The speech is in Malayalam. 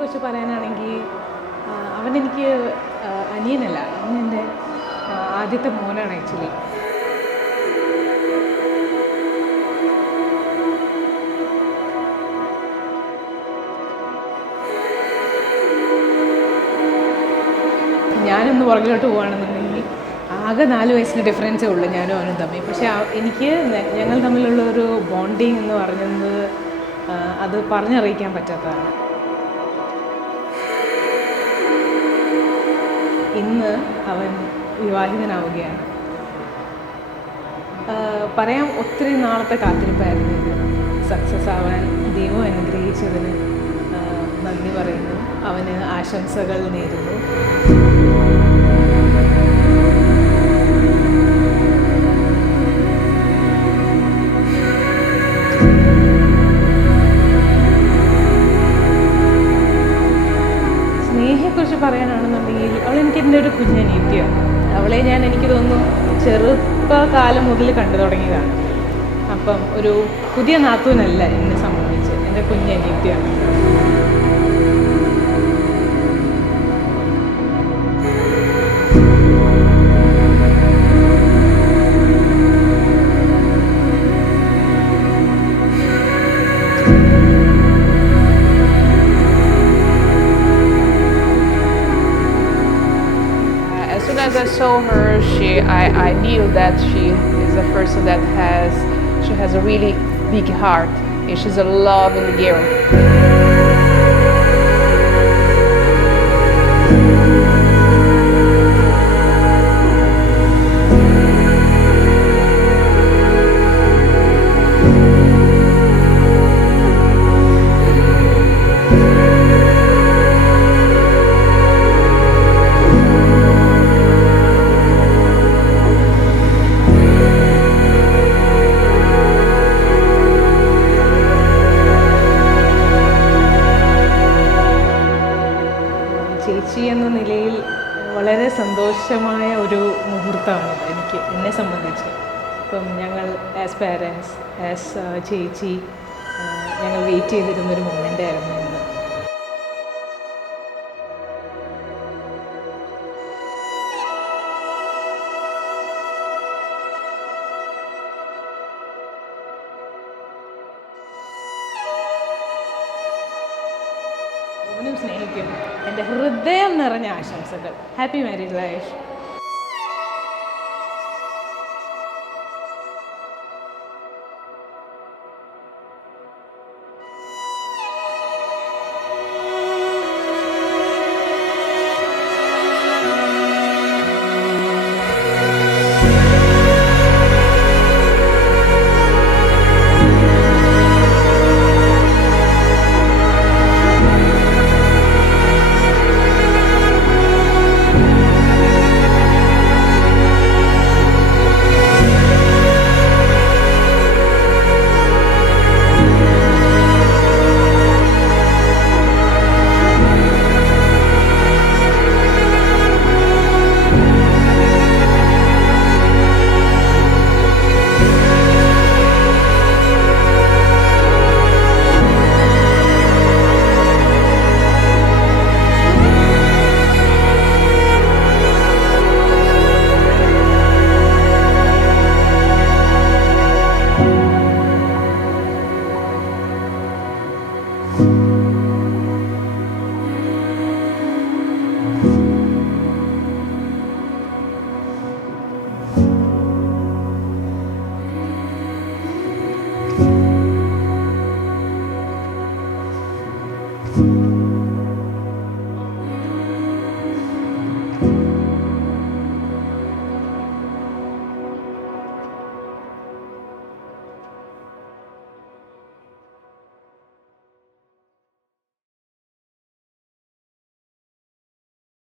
കുറിച്ച് പറയാനാണെങ്കിൽ അവനെനിക്ക് അനിയനല്ല, അവൻ എൻ്റെ ആദ്യത്തെ മോനാണ് ആക്ച്വലി. ഞാനൊന്ന് പുറകിലോട്ട് പോവുകയാണെന്നുണ്ടെങ്കിൽ ആകെ 4 വയസ്സിന് ഡിഫറൻസേ ഉള്ളൂ ഞാനും അവനും തമ്മിൽ. പക്ഷേ എനിക്ക് ഞങ്ങൾ തമ്മിലുള്ള ഒരു ബോണ്ടിങ് എന്ന് പറയുന്നത് അത് പറഞ്ഞറിയിക്കാൻ പറ്റാത്തതാണ്. ഇന്ന് അവൻ വിവാഹിതനാവുകയാണ്. പറയാം, ഒത്തിരി നാളത്തെ കാത്തിരിപ്പായിരുന്നു ഇത്. സക്സസ് ആവാൻ ദൈവം അനുഗ്രഹിച്ചതിന് നന്ദി പറയുന്നു, അവന് ആശംസകൾ നേരുന്നു. സ്നേഹയെക്കുറിച്ച് പറയാനാണെന്നുണ്ടെങ്കിൽ അവളെനിക്ക് എൻ്റെ ഒരു കുഞ്ഞനിയത്തിയാണ്. അവളെ എനിക്ക് തോന്നുന്നു ചെറുപ്പകാലം മുതൽ കണ്ടു തുടങ്ങിയതാണ്. അപ്പം ഒരു പുതിയ നാത്തൂനല്ല എന്നെ സംബന്ധിച്ച്, എൻ്റെ കുഞ്ഞനിയത്തിയാണ്. As I saw her, I knew that she is a person that has a really big heart, and she's a loving girl. ചേച്ചി എന്ന നിലയിൽ വളരെ സന്തോഷമായ ഒരു മുഹൂർത്തമാണ് എന്നെ സംബന്ധിച്ച്. ഇപ്പം ഞങ്ങൾ ആസ് പാരൻസ്, ആസ് ചേച്ചി, ഞങ്ങൾ വെയിറ്റ് ചെയ്തിരുന്നൊരു മൊമെൻ്റ് ആയിരുന്നു ഇന്ന്. സ്നേഹിക്കും. എൻ്റെ ഹൃദയം നിറഞ്ഞ ആശംസകൾ. Happy married life.